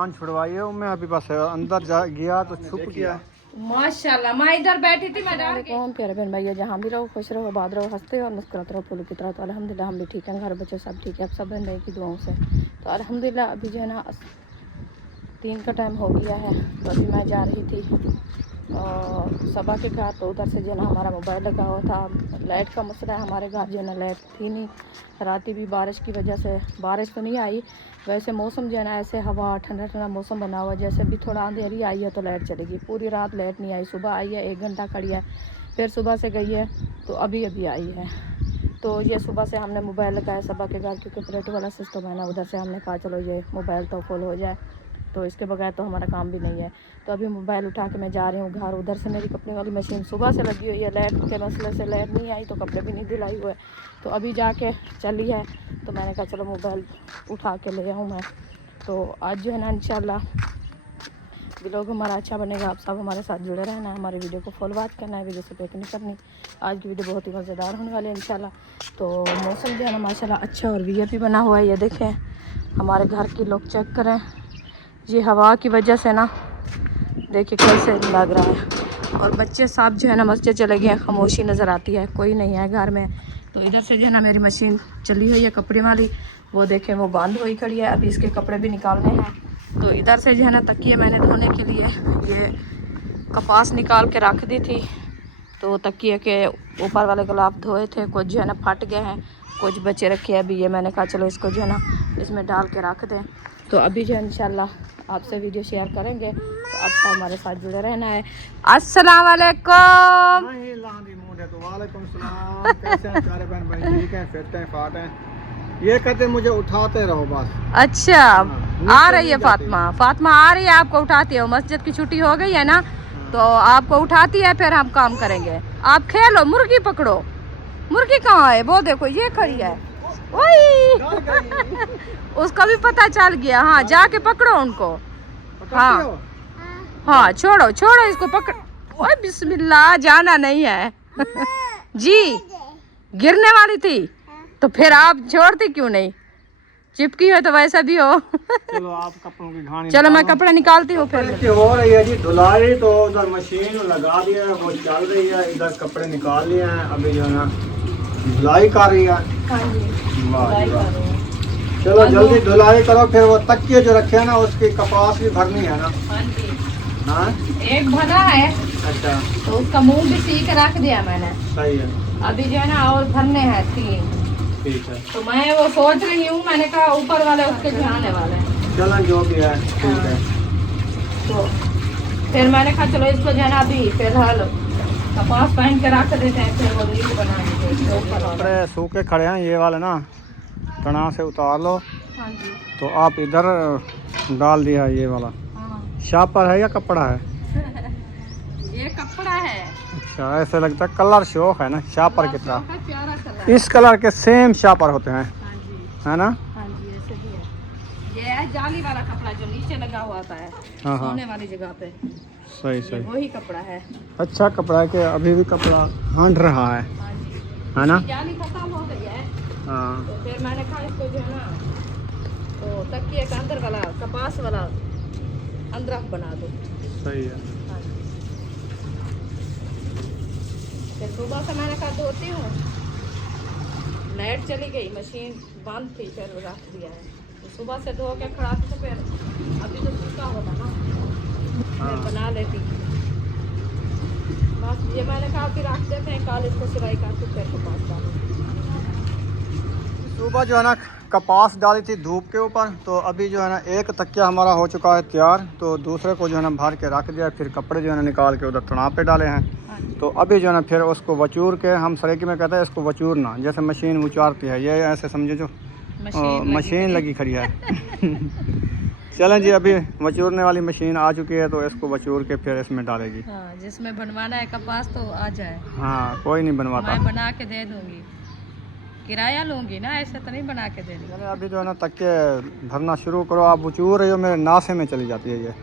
जान छुड़वाई है। मैं अभी बस अंदर जा गया तो छुप गया। माशाल्लाह, मैं इधर बैठी थी। मैं कौन प्यारे बहन भाई, जहाँ भी रहो खुश रहो, आबाद रहो, हंसते और मुस्कुराते रहो फूलों की तरह। तो अल्हम्दुलिल्लाह हम भी ठीक हैं, घर बच्चे सब ठीक है, अब सब बहन भाई की दुआओं से। तो अल्हम्दुलिल्लाह अभी जो है ना 3 का टाइम हो गया है। तो अभी मैं जा रही थी और सबा के घर। तो उधर से जो है ना हमारा मोबाइल लगा हुआ था। लाइट का मसला है हमारे घर, जो है ना लाइट थी नहीं। राती भी बारिश की वजह से, बारिश तो नहीं आई वैसे, मौसम जो है ना ऐसे हवा ठंडा ठंडा मौसम बना हुआ, जैसे भी थोड़ा अंधेरी आई है तो लाइट चलेगी। पूरी रात लाइट नहीं आई, सुबह आई है 1 घंटा खड़ी है, फिर सुबह से गई है तो अभी अभी आई है। तो ये सुबह से हमने मोबाइल लगाया सबा के घर, क्योंकि प्लेट वाला सिस्टम है ना, उधर से हमने कहा चलो ये मोबाइल तो फुल हो जाए, तो इसके बगैर तो हमारा काम भी नहीं है। तो अभी मोबाइल उठा के मैं जा रही हूँ घर। उधर से मेरी कपड़े वाली मशीन सुबह से लगी हुई है, लाइट के मसले से लाइट नहीं आई तो कपड़े भी नहीं धुलाई हुए। तो अभी जाके चली है, तो मैंने कहा चलो मोबाइल उठा के ले आऊँ मैं। तो आज जो है ना इंशाल्लाह व्लॉग हमारा अच्छा बनेगा। आप सब हमारे साथ जुड़े रहना, हमारे वीडियो को फॉलो बात करना है, वीडियो से पैक नहीं करनी। आज की वीडियो बहुत ही मज़ेदार होने वाली है इंशाल्लाह। तो मौसम जो है ना माशाल्लाह अच्छा और वीआईपी बना हुआ है। ये देखें हमारे घर के लोग चेक करें, ये हवा की वजह से ना देखिए कैसे लग रहा है। और बच्चे साहब जो है ना मस्जिद चले गए हैं, खामोशी नज़र आती है, कोई नहीं है घर में। तो इधर से जो है ना मेरी मशीन चली हुई है कपड़े वाली, वो देखें वो बंद हुई खड़ी है, अभी इसके कपड़े भी निकालने हैं। तो इधर से जो है ना तकिए मैंने धोने के लिए ये कपास निकाल के रख दी थी। तो तकिए के ऊपर वाले गुलाब धोए थे, कुछ जो है ना फट गए हैं, कुछ बचे रखे हैं। अभी ये मैंने कहा चलो इसको जो है ना इसमें डाल के रख दें। तो अभी जो है इंशाल्लाह आपसे वीडियो शेयर करेंगे, तो आपको हमारे साथ जुड़े रहना है। अस्सलाम वालेकुम। वालेकुम सलाम। कैसे हैं सारे बहन भाई? ठीक हैं, फिट हैं, फाट हैं। ये कहते मुझे उठाते रहो बस। अच्छा आ रही है फातिमा, फातिमा आ रही है, आपको उठाती है। मस्जिद की छुट्टी हो गई है ना, तो आपको उठाती है, फिर हम काम करेंगे। आप खेलो, मुर्गी पकड़ो। मुर्गी कहाँ है? वो देखो ये खड़ी है, वही उसका भी पता चल गया। हाँ जाके पकड़ो उनको। हाँ हाँ छोड़ो छोड़ो इसको, पकड़। ओए बिस्मिल्लाह, जाना नहीं है जी, गिरने वाली थी तो फिर आप छोड़ती क्यों नहीं? चिपकी हो तो वैसा भी हो। चलो आप कपड़ों की घानी। चलो मैं कपड़े निकालती हूँ फिर। हो रही है जी धुलाई, तो उधर मशीन लगा दी है, वो चल रही है। इधर कपड़े निकाल लिए हैं, अभी जो है ना धुलाई कर रही है। हाँ जी वाह जी वाह। चलो जल्दी धुलाई करो, फिर वो तकिए जो रखे हैं ना उसकी कपास भी भरनी है ना। हाँ जी हाँ एक भरा है। अच्छा तो उसका मुंह भी सी के रख दिया मैंने। सही है। अभी जो है ना और भरने हैं 3। ठीक है। तो मैं वो सोच रही हूँ, मैंने कहा ऊपर वाले उसके जाने वाले हैं। चलो जो भी है ठीक है। तो फिर मैंने कहा चलो इसको जो है ना अभी फिलहाल कपास पहन के रख देते हैं, फिर वो रील बनाएंगे ऊपर वाले। कपड़े सूखे खड़े हैं ये वाले ना, तना से उतार लो। हाँ जी तो आप इधर डाल दिया ये वाला। हाँ शापर है या कपड़ा है? ये कपड़ा है। अच्छा ऐसे लगता है कलर शौक है ना शापर की तरह। प्यारा कलर। इस कलर के सेम शापर होते हैं, हाँ जी है ना? हाँ जी ऐसे भी है। ये है जाली वाला कपड़ा जो नीचे लगा हुआ होता है हाँ हाँ सोने वाली जगह पे, सही ये सही। वही कपड़ा है। अच्छा कपड़ा है कि अभी भी कपड़ा हांड रहा है, हाँ जी है ना? जाली खत्म हो गई है। हाँ तो फिर मैंने कहा इसको जो है ना तो तकिए का अंदर वाला कपास वाला अंदर बना दो। सही है। हाँ जी। फिर सुबह से मैंने कहा धोती हूँ, लाइट चली गई, मशीन बंद थी, फिर रख दिया है। तो सुबह से धो के खड़ा था, तो फिर अभी तो सूखा होता ना, फिर बना लेती। बस ये मैंने कहा कि रख देते हैं, कल इसको सिलाई करके फिर कपास डालो। सुबह जो है ना कपास डाली थी धूप के ऊपर, तो अभी जो है ना एक तकिया हमारा हो चुका है तैयार। तो दूसरे को जो है ना भर के रख दिया, फिर कपड़े जो है ना निकाल के उधर तनाव पे डाले हैं। तो अभी जो है ना फिर उसको वचूर के, हम सरेकी में कहते हैं इसको वचूरना, जैसे मशीन उचारती है, ये ऐसे समझे जो मशीन लगी खड़ी है। चलें जी, अभी वचूरने वाली मशीन आ चुकी है, तो इसको वचूर के फिर इसमें डालेगी। हाँ, जिसमें बनवाना है कपास तो आ जाए। हाँ कोई नहीं बनवाता, मैं बना के दे दूंगी, किराया लूंगी ना, ऐसे तो नहीं बना के दे दूंगी। चले अभी जो है ना तकिए भरना शुरू करो। आप वचूर रही हो, मेरे नासे में चली जाती है ये।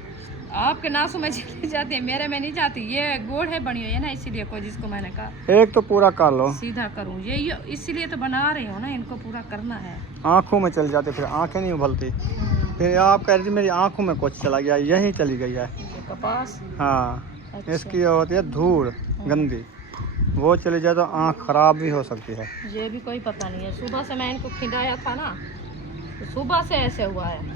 आपके नासों में चली जाती है, मेरे में नहीं जाती। ये गोड़ है बनी हुई है ना, इसीलिए को जिसको मैंने कहा एक तो पूरा कर लो, सीधा करूँ, ये इसीलिए तो बना रही हूँ ना, इनको पूरा करना है। आँखों में चल जाती, फिर आँखें नहीं उबलती। फिर आप कह रही थी मेरी आंखों में कुछ चला गया, यहीं चली गई है। ये कपास। हाँ अच्छा। इसकी ये होती है धूल गंदी, वो चली जाए तो आँख खराब भी हो सकती है। ये भी कोई पता नहीं है। सुबह से मैं इनको खिलाया था ना, तो सुबह से ऐसे हुआ है।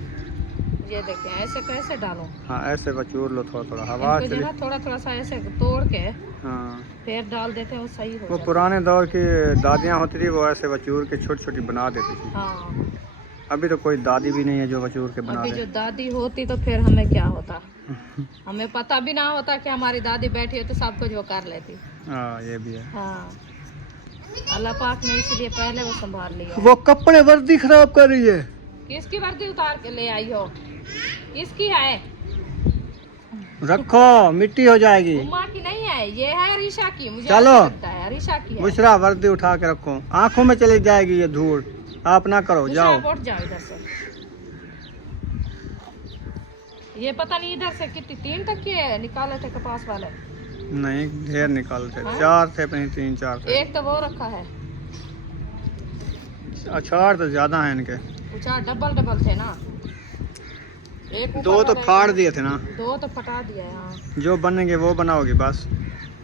ये देखते हैं ऐसे कैसे डालूं। हाँ ऐसे बचूर लो थोड़ा थोड़ा, हवा इनको जो चली। ना थोड़ा थोड़ा सा ऐसे तोड़ के हाँ फिर डाल देते हैं, वो सही हो वो जाता पुराने दौर की दादियाँ होती थी, वो ऐसे बचूर के छोटी छोटी बना देती थी। है। हाँ अभी तो कोई दादी भी नहीं है जो बचूर के बना अभी दे। जो दादी होती तो फिर हमें क्या होता, हमें पता भी ना होता कि हमारी दादी बैठी हो तो सब कुछ वो कर लेती। हाँ ये भी है। हाँ अल्लाह पाक ने इसलिए पहले वो संभाल लिया। वो कपड़े वर्दी खराब कर रही है। किसकी वर्दी उतार के ले आई हो? किसकी है? रखो मिट्टी हो जाएगी। उम्मा की नहीं है, ये है रिशा की। मुझे चलो। ऐसा लगता है रिशा की है। बुशरा वर्दी उठा के रखो, आंखों में चली जाएगी ये धूल, आप ना करो, जाओ। उठ जाओ इधर से। ये पता नहीं इधर से कितनी 3 टकिए निकाले थे कपास वाले। नहीं ढेर निकालते, हाँ? 4 थे, नहीं 3-4 थे। एक तो वो रखा है, अचार तो ज्यादा है इनके। कुछ डबल थे ना। एक ऊपर 2 तो वाला, फाड़ दिए थे ना, 2 तो फटा दिया है। हाँ जो बनेंगे वो बनाओगी बस।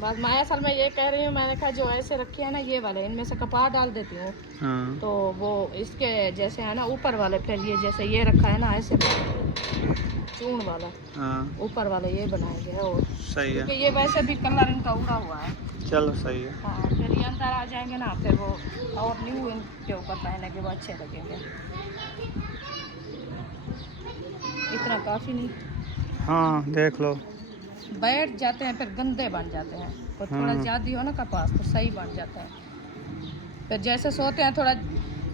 बस मैं असल में ये कह रही हूँ, मैंने कहा जो ऐसे रखे हैं ना ये वाले, इनमें से कपास डाल देती हूँ हाँ तो वो इसके जैसे है ना ऊपर वाले, फिर ये जैसे ये रखा है ना ऐसे चूर्ण वाला, हाँ ऊपर वाले ये बनाएंगे। और सही क्योंकि है, ये वैसे भी कलर इनका उड़ा हुआ है। चलो सही है। हाँ फिर ये अंदर आ जाएंगे ना, फिर वो और न्यू इनके ऊपर पहने के वो अच्छे लगेंगे। इतना काफ़ी नहीं, हाँ देख लो। बैठ जाते हैं फिर गंदे बन जाते हैं। और थोड़ा हाँ। ज़्यादा हो ना कपास तो सही बन जाता है। फिर जैसे सोते हैं थोड़ा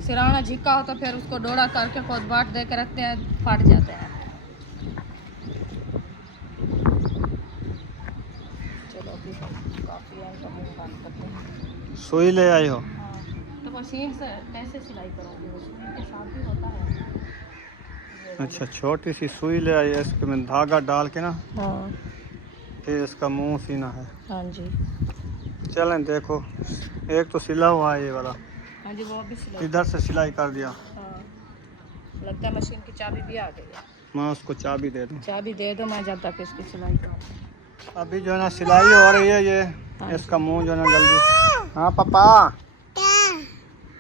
सिराना झिक्का हो तो फिर उसको डोरा करके खुद बाट दे के रखते हैं, फट जाते हैं। चलो अभी काफ़ी है, इनका मुँह बंद करते हैं। सुई ले आई हो? हाँ तो मशीन से कैसे सिलाई करोगे? मशीन के साथ भी होता है। अच्छा छोटी सी सुई ले आई है, इसके में धागा डाल के ना हाँ फिर इसका मुंह सीना है। हाँ जी। चलें देखो, एक तो सिला हुआ है ये वाला, हाँ जी वो भी सिलाई। इधर से सिलाई कर दिया। हाँ लगता है मशीन की चाबी भी आ गई है। मैं उसको चाबी दे दूँ। चाबी दे दो, मैं जब तक इसकी सिलाई करूँ। अभी जो है ना सिलाई हो रही है, ये हाँ। इसका मुंह जो है ना जल्दी। हाँ पापा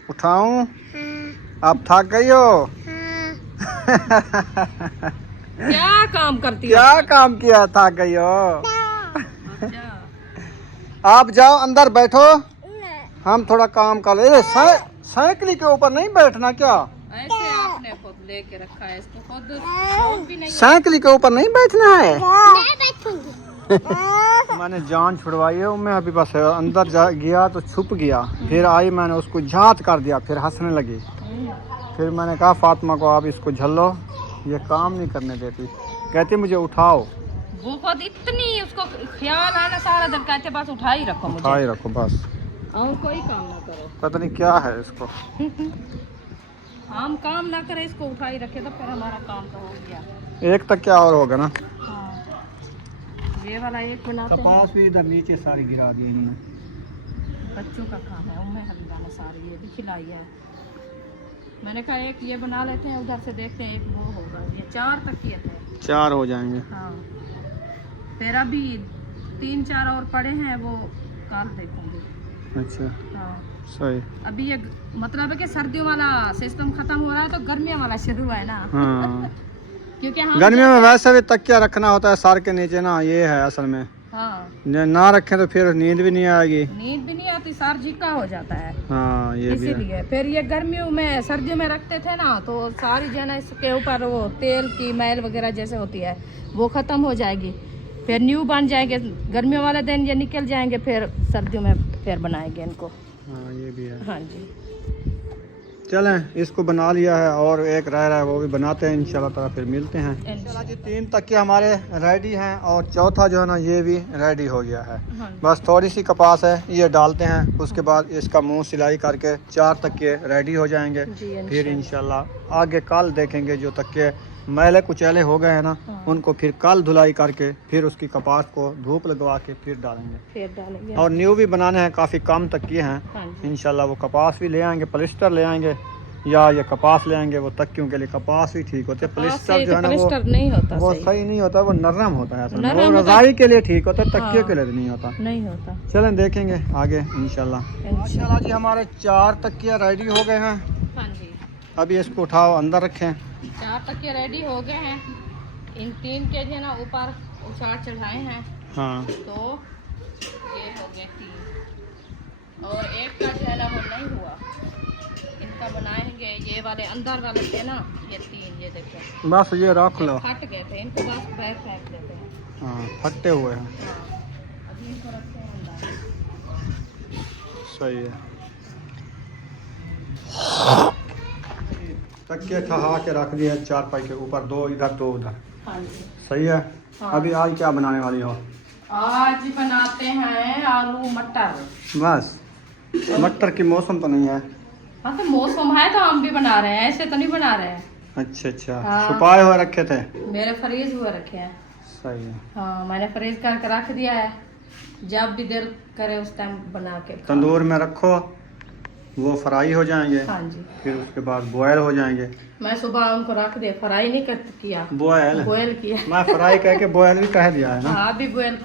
उठाऊं? आप थक गई हो? क्या काम करती हो? क्या काम किया, थक गई हो? अच्छा आप जाओ अंदर बैठो, हम थोड़ा काम कर ले। साइकिल के ऊपर नहीं बैठना क्या? ऐसे आपने खुद लेके रखा है इसको, खुद शौक भी नहीं है। साइकिल के ऊपर नहीं बैठना है। मैंने जान छुड़वाई है, मैं अभी बस अंदर गया तो छुप गया, फिर आई मैंने उसको झाँत कर दिया, फिर हंसने लगी। फिर मैंने कहा फातिमा को आप इसको झल्लो, ये काम नहीं करने देती, कहती मुझे उठाओ। वो खुद इतनी उसको ख्याल है ना, सारा दिन कहते बस उठा ही रखो मुझे, उठा ही रखो बस, और कोई काम ना करो। पता नहीं क्या है इसको। हम काम ना करें, इसको उठा ही रखे तो फिर हमारा काम तो हो गया। एक तक क्या और होगा ना। हाँ ये वाला एक बनाते हैं। कपास भी इधर नीचे सारी गिरा दी इन्होंने। बच्चों का काम है, उम्मे हलीदा ने सारी ये भी खिलाई है। मैंने कहा एक ये बना लेते हैं, उधर से देखते हैं एक वो होगा। ये 4 तकिए थे। 4 हो जाएंगे। हाँ फिर अभी 3-4 और पड़े हैं, वो कल देखूंगी। अच्छा हाँ सही। अभी ये मतलब है कि सर्दियों वाला सिस्टम खत्म हो रहा है तो गर्मियों वाला शुरू है ना। हाँ क्योंकि हम गर्मियों में वैसे भी तकिया रखना होता है सर के नीचे ना, ये है असल में। हाँ ना रखें तो फिर नींद भी नहीं आएगी। नींद भी नहीं आती, सर झिक्का हो जाता है। हाँ ये भी है। इसीलिए फिर ये गर्मियों में सर्दियों में रखते थे ना, तो सारी जो है ना इसके ऊपर वो तेल की मैल वगैरह जैसे होती है वो ख़त्म हो जाएगी, फिर न्यू बन जाएंगे। गर्मियों वाले दिन ये निकल जाएंगे, फिर सर्दियों में फिर बनाएंगे इनको। हाँ ये भी है। हाँ जी चलें इसको बना लिया है और एक रह रहा है, वो भी बनाते हैं इंशाल्लाह ताला, फिर मिलते हैं। इंशाल्लाह जी 3 तकिया हमारे रेडी हैं और चौथा जो है ना ये भी रेडी हो गया है। हाँ जी। बस थोड़ी सी कपास है, ये डालते हैं, उसके बाद इसका मुंह सिलाई करके 4 तकिए रेडी हो जाएंगे। जी फिर इंशाल्लाह आगे कल देखेंगे, जो तकिए मैले कुचैले हो गए हैं ना हाँ। उनको फिर कल धुलाई करके फिर उसकी कपास को धूप लगवा के फिर डालेंगे। फिर डालेंगे। और न्यू भी बनाने हैं, काफ़ी कम तकिए हैं। हाँ जी इंशाल्लाह वो कपास भी ले आएंगे, पलिस्टर ले आएंगे, या ये कपास ले आएंगे, वो तकियों के लिए कपास ही ठीक होते हैं। पॉलिस्टर जो है ना पॉलिस्टर नहीं होता वो सही। सही नहीं होता, वो नरम होता है असल में। नरम वो होता है। रजाई के लिए ठीक होता है, तकियों हाँ। के लिए नहीं होता। नहीं होता। चलें देखेंगे आगे इंशाल्लाह। माशाल्लाह जी हमारे 4 तकिया रेडी हो गए हैं। हाँ जी, अभी इसको उठाओ अंदर रखें। 4 तकिए रेडी हो गए हैं। इन 3 के जो है ना ऊपर उछाड़ चढ़ाए हैं, हाँ तो ये हो गए 3, और एक का जो है ना वो नहीं हुआ। इनका बनाएंगे, ये वाले अंदर वाले थे ना, ये 3, ये देखो बस ये रख लो। फट गए थे, इनको बस बैग फेंक देते हैं। हाँ फटे हुए हैं। हाँ, अभी इनको रखते हैं अंदर। सही है। तकिए ठहा के रख दिए 4 पाई के ऊपर, 2 इधर 2 उधर। हाँ जी। सही है। हाँ। अभी आज क्या बनाने वाली हो? आज बनाते हैं आलू मटर। बस मटर की मौसम तो नहीं है। हाँ तो मौसम है तो हम भी बना रहे हैं, ऐसे तो नहीं बना रहे हैं। अच्छा अच्छा, हाँ। छुपाए हुए रखे थे। मेरे फ्रीज हुए रखे हैं। सही है। हाँ, मैंने फ्रीज करके रख दिया है, जब भी दिल करे उस टाइम बना के खाओ। तंदूर में रखो, वो फ्राई हो जाएंगे। हाँ जी, फिर उसके बाद बॉयल हो जाएंगे। मैं सुबह उनको रख दिया, फ्राई नहीं किया, बॉयल बॉयल किया। मैं फ्राई कह के बॉयल भी कह दिया है ना। हाँ अभी बॉयल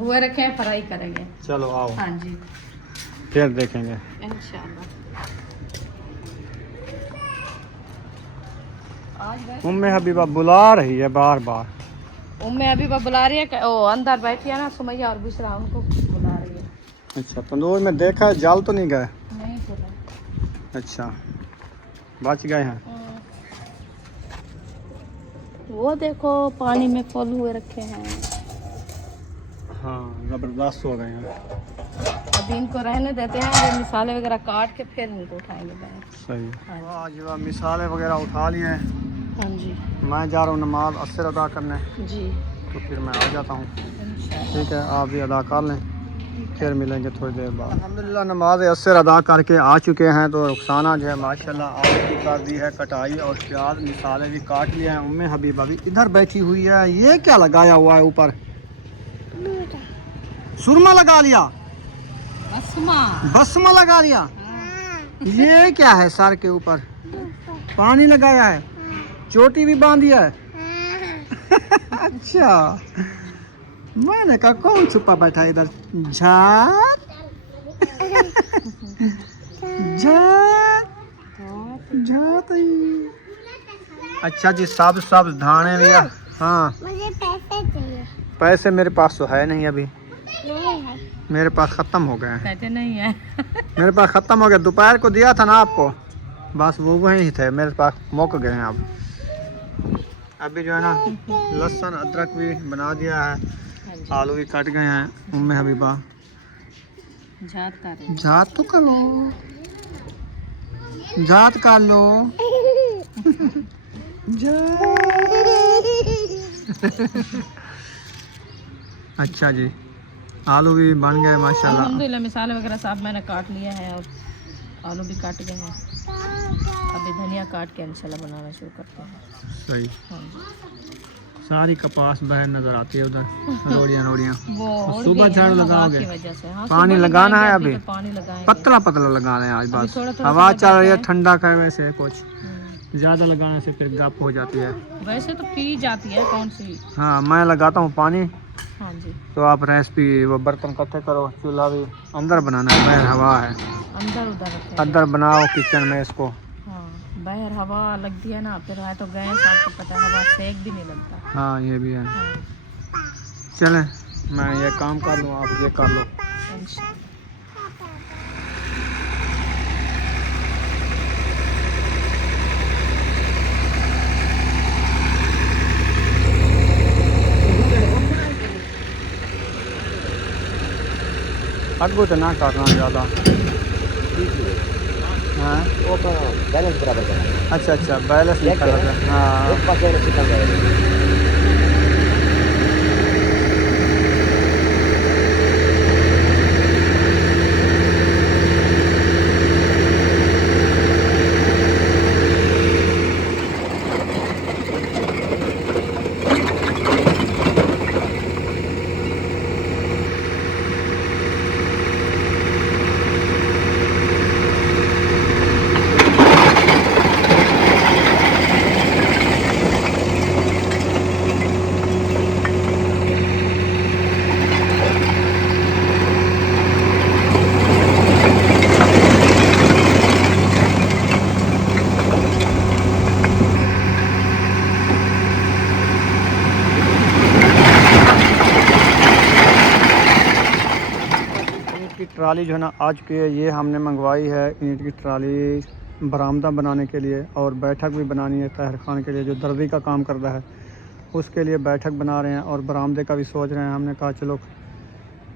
हुए रखे हैं, फ्राई करेंगे। चलो आओ हाँ जी, फिर देखेंगे। इंशाल्लाह। आज उम्मे हबीबा बुला रही है बार बार। उम्मे अभी बुला रही है कि ओ अंदर बैठी है ना सुमैया और बुशरा, उनको बुला रही है। अच्छा, तंदूर में देखा है, जल तो नहीं गए? नहीं बुला। अच्छा, बच गए हैं। वो देखो पानी में फल हुए रखे हैं। हाँ ज़बरदस्त हो गए हैं। अभी इनको रहने देते हैं, ये मिसाले वगैरह काट के फिर इनको उठाएंगे बैग। सही। हाँ। वाह जी वाह, मिसाले वगैरह उठा लिए हैं। हाँ जी मैं जा रहा हूँ नमाज असर अदा करने, जी, तो फिर मैं आ जाता हूँ। इंशाल्लाह। ठीक है, आप भी अदा कर लें, फिर मिलेंगे थोड़ी देर बाद। अल्हम्दुलिल्लाह नमाज असर अदा करके आ चुके हैं। तो रुखसाना जो है माशाल्लाह आलू की कर दी है कटाई, और प्याज मिसाले भी काट लिए हैं। उम्मे हबीबा भी इधर बैठी हुई है। ये क्या लगाया हुआ है ऊपर? सुरमा लगा लिया, भस्मा लगा लिया। ये क्या है सर के ऊपर? पानी लगाया है, चोटी भी बांधी है। अच्छा, मैंने कहा कौन छुपा बैठा है इधर? झात झात ही। अच्छा जी, सब धाने लिया। हाँ मुझे पैसे चाहिए। पैसे मेरे पास तो है नहीं अभी, नहीं है। मेरे पास ख़त्म हो गए हैं। कहते नहीं है। मेरे पास ख़त्म हो गया, दोपहर को दिया था ना आपको, बस वो वहीं थे, मेरे पास मुक गए हैं अब। अभी जो है ना लहसुन अदरक भी बना दिया है, आलू भी कट गए हैं। उम्मे हबीबा जात कर रहे हैं। जात तो कर लो, जात कर लो। अच्छा जी, आलू भी बन गए माशाल्लाह। अल्हम्दुलिल्लाह मिसाले वगैरह सब मैंने काट लिए हैं, और आलू भी काट गए हैं। अभी धनिया काट के इंशाल्लाह बनाना शुरू करते हैं। सही। हाँ जी। सारी कपास बहन नजर आती है उधर, रोड़ियाँ रोड़ियाँ। वो उड़ सुबह गई है झाड़ू ना लगाओगे? हवा की वजह से। हाँ, पानी सुबह लगाना है लगाएंगे, अभी? तो पानी लगाएंगे। पतला पतला लगा रहे हैं आज, अभी बस थोड़ा-थोड़ा हवा सा चल रही है, लगाते हैं। ठंडा करने से कुछ हम्म। ज़्यादा लगाने से फिर गप हो जाती है। वैसे तो पी जाती है कौन सी। हाँ मैं लगाता हूँ पानी, हाँ जी, तो आप रेसिपी वो बर्तन इकट्ठे करो। चूल्हा भी अंदर बनाना है, बाहर हवा है। अंदर उधर रखे हैं। अंदर बनाओ किचन में इसको। हाँ, बाहर हवा लगती है ना, फिर है तो गैस आपको पता है, हवा सेक भी नहीं लगता। हाँ ये भी है। हाँ, चलें मैं ये काम कर लूँ, आप ये कर लो। इंशाल्लाह। अगू तो ना काटना ज़्यादा। हाँ वो तो बैलेंस बराबर करना। अच्छा अच्छा, बैलेंस निकल रहा है। हाँ एक पास बैलेंस निकल जाएगा। ट्राली जो है ना आ चुकी है। ये हमने मंगवाई है ईंट की ट्राली बरामदा बनाने के लिए और बैठक भी बनानी है ताहिर खान के लिए जो दर्जी का काम करता है, उसके लिए बैठक बना रहे हैं और बरामदे का भी सोच रहे हैं। हमने कहा चलो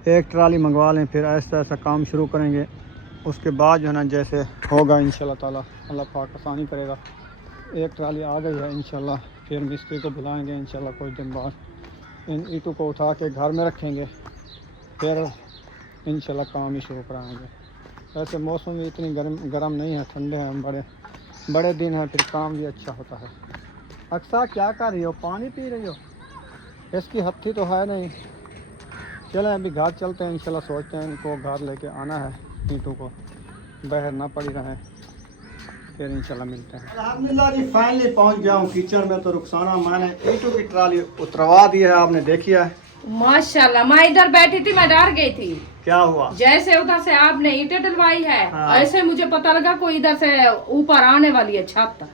एक ट्राली मंगवा लें, फिर ऐसा ऐसा काम शुरू करेंगे। उसके बाद जो है ना जैसे होगा इंशाल्लाह ताला अल्लाह पाक आसानी करेगा। एक ट्राली आ गई है इंशाल्लाह, फिर मिस्त्री को बुलाएंगे इंशाल्लाह कुछ दिन बाद। इन ईंटों को उठा के घर में रखेंगे, फिर इंशाल्लाह काम ही शुरू कराएंगे। वैसे मौसम भी इतनी गर्म नहीं है, ठंडे हैं, बड़े दिन हैं, फिर काम भी अच्छा होता है। अक्सर क्या कर रही हो, पानी पी रही हो? इसकी हत्थी तो है नहीं। चलें अभी घर चलते हैं इंशाल्लाह, सोचते हैं इनको घर लेके आना है, ईंटों को बाहर ना पड़ी रहे, फिर इंशाल्लाह मिलते हैं। अल्हम्दुलिल्लाह जी फाइनली पहुंच गया हूँ किचन में। तो रुखसाना मैंने ईंटों की ट्राली उतरवा दी है, आपने देखी है। माशाल्लाह, मैं इधर बैठी थी, मैं डर गई थी। क्या हुआ? जैसे उधर से आपने ईंटें डलवाई है, हाँ। ऐसे मुझे पता लगा कोई इधर से ऊपर आने वाली है छत।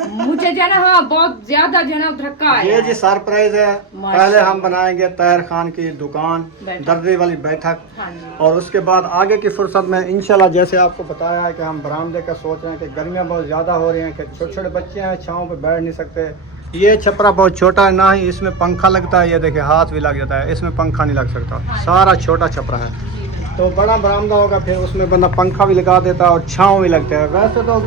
मुझे जो है ना, हाँ बहुत ज्यादा जो है ना धक्का आया। ये जी सरप्राइज है। पहले हम बनाएंगे ताहिर खान की दुकान दर्जी वाली बैठक, हाँ जी। और उसके बाद आगे की फुर्सत में इंशाल्लाह जैसे आपको बताया है कि हम बरामदे का सोच रहे हैं कि गर्मियाँ बहुत ज़्यादा हो रही हैं कि छोटे छोटे बच्चे हैं, छाँव पे बैठ नहीं सकते। ये छपरा बहुत छोटा है, ना ही इसमें पंखा लगता है। ये देखिए हाथ भी लग जाता है, इसमें पंखा नहीं लग सकता, सारा छोटा छपरा है। तो बड़ा बरामदा होगा, फिर उसमें बंदा पंखा भी लगा देता है और छाँव भी लगता है। वैसे तो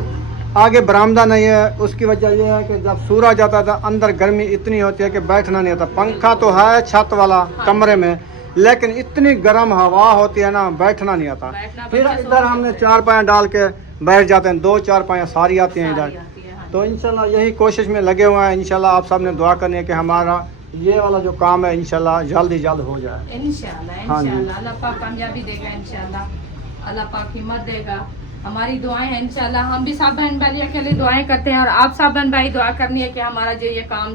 आगे बरामदा नहीं है, उसकी वजह यह है कि जब सूरज आता था अंदर गर्मी इतनी होती है कि बैठना नहीं आता। पंखा तो है छत वाला कमरे में, लेकिन इतनी गर्म हवा होती है ना, बैठना नहीं आता। फिर इधर हमने चारपाया डाल के बैठ जाते हैं, 2 चारपाया सारी आती हैं इधर। तो इंशाल्लाह यही कोशिश में लगे हुए हैं। इंशाल्लाह आप सब ने दुआ करनी है कि हमारा ये वाला जो काम है इंशाल्लाह जल्द ही जल्द हो जाए। इंशाल्लाह हाँ जी। इंशाल्लाह अल्लाह पाक कामयाबी देगा, इंशाल्लाह अल्लाह पाक हिम्मत देगा। हमारी दुआएं हैं इंशाल्लाह, हम भी सब बहन भाइयों के लिए दुआएं करते हैं और आप सब बहन भाई दुआ करनी है कि हमारा जो ये काम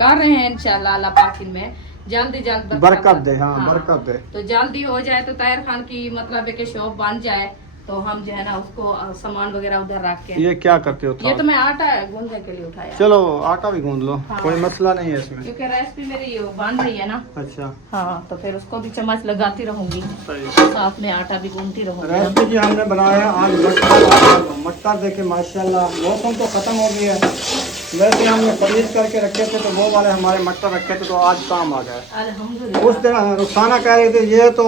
कर रहे हैं इंशाल्लाह अल्लाह पाक इनमें जल्दी जल्द बरकत दे। हाँ बरकत दे। तो जल्दी हो जाए, तो ताहिर खान की मतलब है कि शॉप बन जाए, तो हम जो है ना उसको सामान वगैरह उधर रख के। ये क्या करते हो? ये तो मैं आटा गूंदने के लिए उठाया। चलो आटा भी गूंद लो, हाँ। कोई मसला नहीं है इसमें, क्योंकि रेसिपी मेरी ये बन रही है ना। अच्छा हाँ, तो फिर उसको भी चम्मच लगाती रहूंगी, सही। साथ में आटा भी गूंदती रहूंगी। रेसिपी जी हमने बनाया आज मटर। मटर देखे माशाल्लाह मौसम तो ख़त्म हो गया है। वैसे हमने फ्रीज करके रखे थे, तो वो वाले हमारे मटर रखे थे, तो आज काम आ गए। अल्हम्दुलिल्लाह। उस दिन रुखसाना कह रहे थे ये तो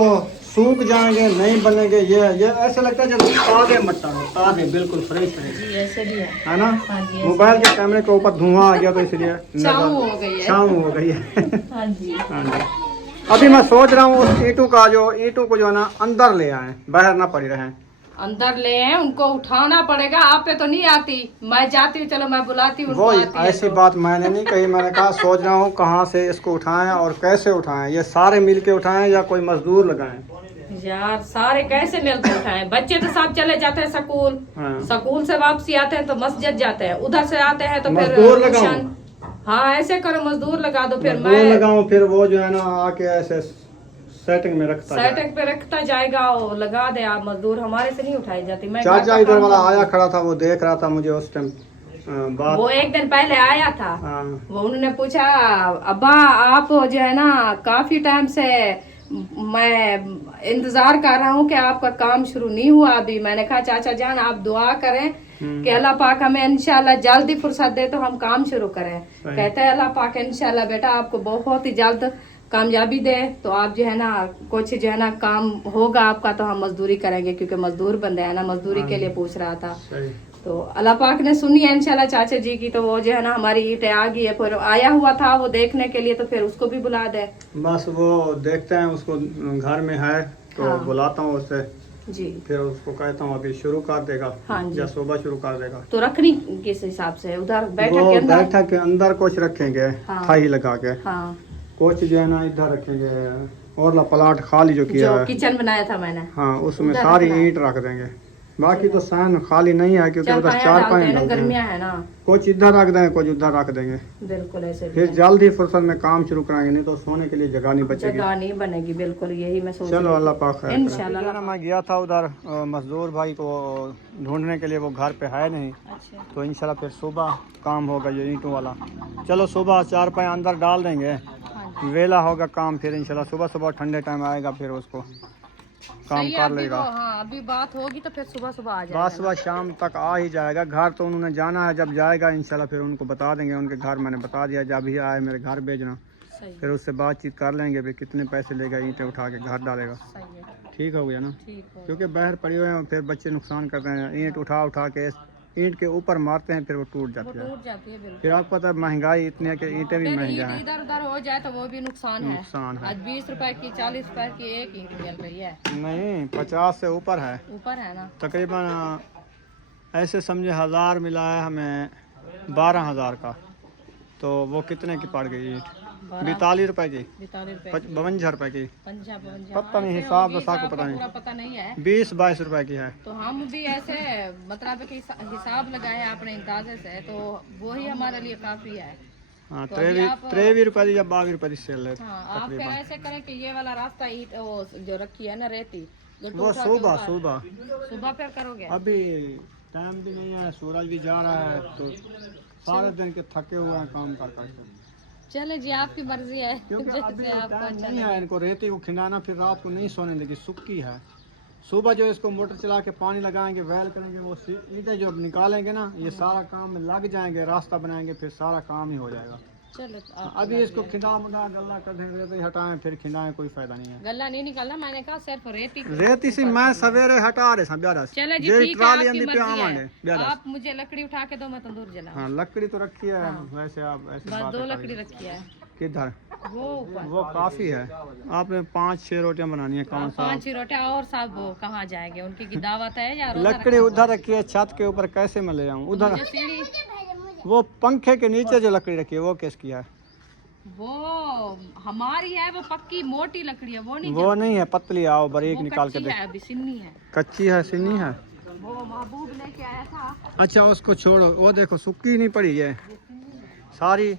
सूख जाएंगे, नहीं बनेंगे। ये ऐसे लगता है जैसे ताज़े मटर हो, ताज़े बिल्कुल फ्रेश जी ऐसे भी है ना। हाँ जी, मोबाइल के कैमरे के ऊपर धुआं आ गया तो इसलिए छाँव हो गई है। छाँव हो गई है। हाँ जी। हाँ जी। अभी मैं सोच रहा हूँ उस ईंटों को जो है ना अंदर ले आए, बाहर ना पड़ी रहे। अंदर ले आए, उनको उठाना पड़ेगा। आप पे तो नहीं आती, मैं जाती हूँ, चलो मैं बुलाती हूँ। वो ऐसी बात मैंने नहीं कही, मैंने कहा सोच रहा हूँ कहाँ से इसको उठाएं और कैसे उठाएं। ये सारे मिल के उठाएं या कोई मजदूर लगाएं? यार सारे कैसे मिलकर उठाएं? बच्चे तो सब चले जाते हैं स्कूल, हाँ। स्कूल से वापसी आते हैं तो मस्जिद जाते हैं, उधर से आते हैं तो फिर मजदूर लगाऊं? ट्यूशन। हाँ ऐसे करो, मजदूर लगा दो। फिर मजदूर मैं लगाऊं, फिर वो जो है ना आके ऐसे सेटिंग में रखता जाए। सेटिंग पे रखता जाएगा और लगा दे आप। मजदूर हमारे से नहीं उठाई जाती। मैं चाचा इधर वाला आया खड़ा था, वो देख रहा था मुझे उस टाइम बात। वो एक दिन पहले आया था। हाँ। वो उन्होंने पूछा अब्बा आप जो है ना काफी टाइम से मैं इंतजार कर रहा हूँ कि आपका काम शुरू नहीं हुआ अभी। मैंने कहा चाचा जान आप दुआ करें कि अल्लाह पाक हमें इंशाल्लाह जल्दी फुर्सत दे तो हम काम शुरू करें। कहते हैं अल्लाह पाक इंशाल्लाह बेटा आपको बहुत ही जल्द कामयाबी दे, तो आप जो है ना कुछ जो है ना काम होगा आपका, तो हम मजदूरी करेंगे, क्योंकि मजदूर बंदे हैं ना, मजदूरी के लिए पूछ रहा था। तो अल्लाह पाक ने सुनी है इंशाल्लाह चाचा जी की। तो वो जो है ना हमारी ईंटें आ गई है, फिर आया हुआ था वो देखने के लिए, तो फिर उसको भी बुला दे। बस वो देखते हैं, उसको घर में है तो हाँ। बुलाता हूँ उसे, जी फिर उसको कहता हूँ अभी शुरू कर देगा। हाँ जी। या सुबह शुरू कर देगा। तो रखनी किस हिसाब से? उधर बैठक वो के अंदर? बैठक के अंदर कुछ रखेंगे, हाँ। थाई लगा के। हाँ कुछ जो है ना इधर रखेंगे, और ला प्लाट खाली जो किया जो है, किचन बनाया था मैंने, हाँ उसमें उधर सारी रखना है। ईंट रख देंगे। बाकी तो सहन खाली नहीं है, क्योंकि उधर चार पाए ना, गर्मियाँ है ना, कुछ इधर रख देंगे, कुछ उधर रख देंगे। बिल्कुल ऐसे भी फिर है। जल्द ही फुर्सत में काम शुरू कराएंगे, नहीं तो सोने के लिए जगह नहीं बचेगी। जगह नहीं बनेगी, बिल्कुल यही मैं सोच चलो अल्लाह पाक खैर करे। इंशाल्लाह। मैं गया था उधर मजदूर भाई को ढूंढने के लिए, वो घर पे है नहीं। अच्छा तो इंशाल्लाह फिर सुबह काम होगा ये ईंटों वाला। चलो सुबह चार पाए अंदर डाल देंगे, वेला होगा काम। फिर इंशाल्लाह सुबह सुबह ठंडे टाइम आएगा, फिर उसको काम सही है, कर अभी लेगा। वो, हाँ अभी बात होगी तो फिर सुबह सुबह आ जाएगा बस सुबह शाम तक आ ही जाएगा। घर तो उन्होंने जाना है, जब जाएगा इंशाल्लाह फिर उनको बता देंगे। उनके घर मैंने बता दिया, जब ही आए मेरे घर भेजना, सही फिर उससे बातचीत कर लेंगे भी कितने पैसे लेगा, ईंटें उठा के घर डालेगा। सही है, ठीक हो गया ना, ठीक हो। क्योंकि बाहर पड़े हुए हैं फिर बच्चे नुकसान करते हैं। ईंट उठा उठा के ईंट के ऊपर मारते हैं, फिर वो टूट वो जाती है। टूट जाती है बिल्कुल। फिर आपको पता है महंगाई इतनी है कि ईंटें भी फिर महंगी ईंट हैं। इधर उधर हो जाए तो वो भी नुकसान है। नुकसान है। आज 20 रुपए की 40 रुपए की एक ईंट मिल रही है। नहीं 50 से ऊपर है ऊपर है ना। तकरीबन। ऐसे समझे 1000 मिला है हमें 12,000 का, तो वो कितने की पड़ गई ईंट? 42 रुपए की, 42 रुपए 52 रुपए की, पंजाब पता नहीं हिसाब बसा को पता नहीं, पता नहीं है। 20-22 रुपए की है। तो हम भी ऐसे मतलब कि हिसाब लगाए अपने अंदाजे से, तो वो ही हमारे लिए काफी है। हाँ तो अभी आप- 23 रुपए की या 22 रुपए की सेल है हाँ आप फिर तकरीबन। ऐसे करें कि ये वाला रास्ता ईंट वो जो रखी है ना रेती, जो वो टूटा के सुबह ऊपर- सुबह सुबह फिर करोगे। अभी टाइम भी नहीं है, सूरज भी जा रहा है, तो सारे दिन के थके हुए हैं काम कर करके। चलो जी आपकी मर्जी है, क्योंकि अभी जैसे आपको टाइम अच्छा नहीं है इनको रेती को खिलाना, फिर रात को नहीं सोने देगी, सूखी है। सुबह जो इसको मोटर चला के पानी लगाएंगे, वैल करेंगे, वो ईंटें जो निकालेंगे ना, ये सारा काम में लग जाएंगे, रास्ता बनाएंगे, फिर सारा काम ही हो जाएगा। चलो तो आप अभी इसको खिंडा मुंडा गल्ला कर दें, रेती हटाएं, फिर खिंडाएं, कोई फायदा नहीं है। गला नहीं निकालना, मैंने कहा सिर्फ रेती। रेती से मैं सवेरे हटा रहे सब ब्यारा से। चलो जी जे ठीक है, ट्राली आपकी अंदर पे मर्जी आवांगे है। ब्यारा से। आप मुझे लकड़ी उठा के दो, मैं तंदूर जला। हाँ लकड़ी तो रखी है, वैसे आप ऐसे बस बात 2 लकड़ी रखी है किधर? वो ऊपर। वो काफी है। आपने 5-6 रोटियां बनानी है कौन सा? 5 ही रोटियां और सब वो कहाँ जाएंगे, उनकी की दावत है या रोजा लकड़ी उधर रखी है छत के ऊपर, कैसे मैं ले जाऊँ उधर? रखा है? सीढ़ी वो पंखे के नीचे जो लकड़ी रखी है वो किसकी है? वो हमारी है, वो पक्की मोटी लकड़ी है, वो नहीं वो नहीं है, पतली आओ बारीक वो निकाल के कच्ची दे। है, अभी सिन्नी है। कच्ची है, सिन्नी है। वो महबूब लेके आया था। अच्छा उसको छोड़ो, वो देखो सूखी नहीं पड़ी है, सारी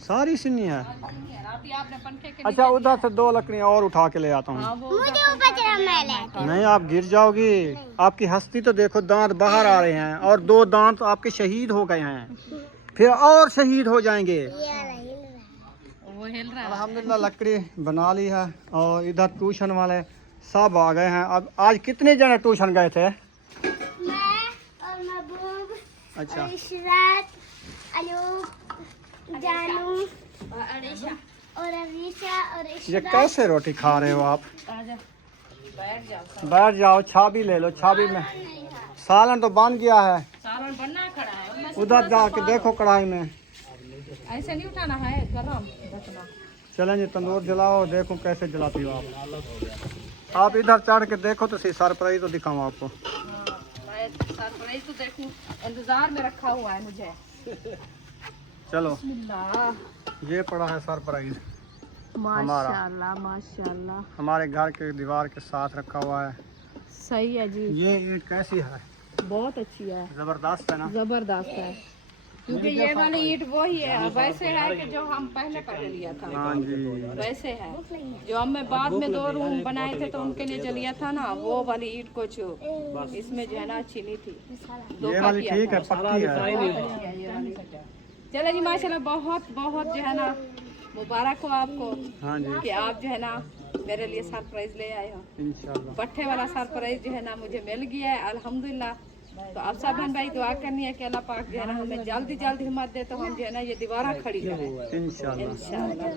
सारी सिन्नी है। राती आपने पंखे के अच्छा उधर से 2 लकड़ियाँ और उठा के ले आता हूँ। हाँ, वो नहीं आप गिर जाओगी, आपकी हस्ती तो देखो, दांत बाहर आ रहे हैं और 2 दांत आपके शहीद हो गए हैं, फिर और शहीद हो जाएंगे। वो हिल रहा है। अल्हम्दुलिल्लाह लकड़ी बना ली है, और इधर ट्यूशन वाले सब आ गए हैं। अब आज कितने जने ट्यूशन गए थे? मैं और महबूब अच्छा और इशरात, अनूप, जानू और अरीशा और ये इशरात। कैसे रोटी खा रहे हो आप? आजा, बैठ जाओ। बैठ जाओ, छाबी ले लो, छाबी में सालन तो बन गया है। सालन बनना खड़ा है, उनमें से उधर थोड़ा सा जाके देखो कढ़ाई में। ऐसे नहीं उठाना है, गरम रखना। चलें जी तंदूर जलाओ, देखो कैसे जलाती हो आप इधर चढ़ के देखो तो सही, सरप्राइज तो दिखाऊं आपको। हाँ, मैं सरप्राइज तो देखूं, इंतजार में रखा हुआ है मुझे। चलो बिस्मिल्लाह। ये पड़ा है सरप्राइज, माशाल्लाह माशाल्लाह, हमारे घर के दीवार के साथ रखा हुआ है। सही है जी, ये ईंट कैसी है? बहुत अच्छी है, जबरदस्त है ना? जबरदस्त है। क्योंकि ये वाली ईंट वो ही है, वैसे है कि जो हम पहले पहले लिया था, हाँ जी। वैसे है। जो हमने बाद में 2 रूम बनाए थे तो उनके लिए जो लिया था ना, वो वाली ईंट कुछ इसमें जो है ना अच्छी नहीं थी, ये धोखा वाली किया ठीक था। है, पक्की है। बहुत अच्छी है ये वाली। चलो जी माशाल्लाह, बहुत बहुत जो है ना मुबारक हो आपको हाँ जी कि आप जो है ना मेरे लिए सरप्राइज ले आए हो। इंशाल्लाह। पट्टे वाला सरप्राइज जो है ना मुझे मिल गया है अल्हम्दुलिल्लाह। तो आप सब बहन भाई दुआ करनी है कि अल्लाह पाक जो है ना हमें जल्दी जल्दी हिम्मत दे, तो हम जो है ना ये दीवारा खड़ी करें इंशाल्लाह। इंशाल्लाह।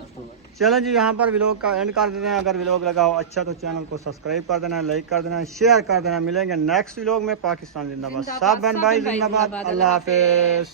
चलें जी यहाँ पर व्लॉग का एंड कर देते हैं। अगर व्लॉग लगा हो अच्छा तो चैनल को सब्सक्राइब कर देना, लाइक कर देना, शेयर कर देना। मिलेंगे नेक्स्ट व्लॉग में। पाकिस्तान जिंदाबाद, सब बहन भाई जिंदाबाद। अल्लाह हाफिज।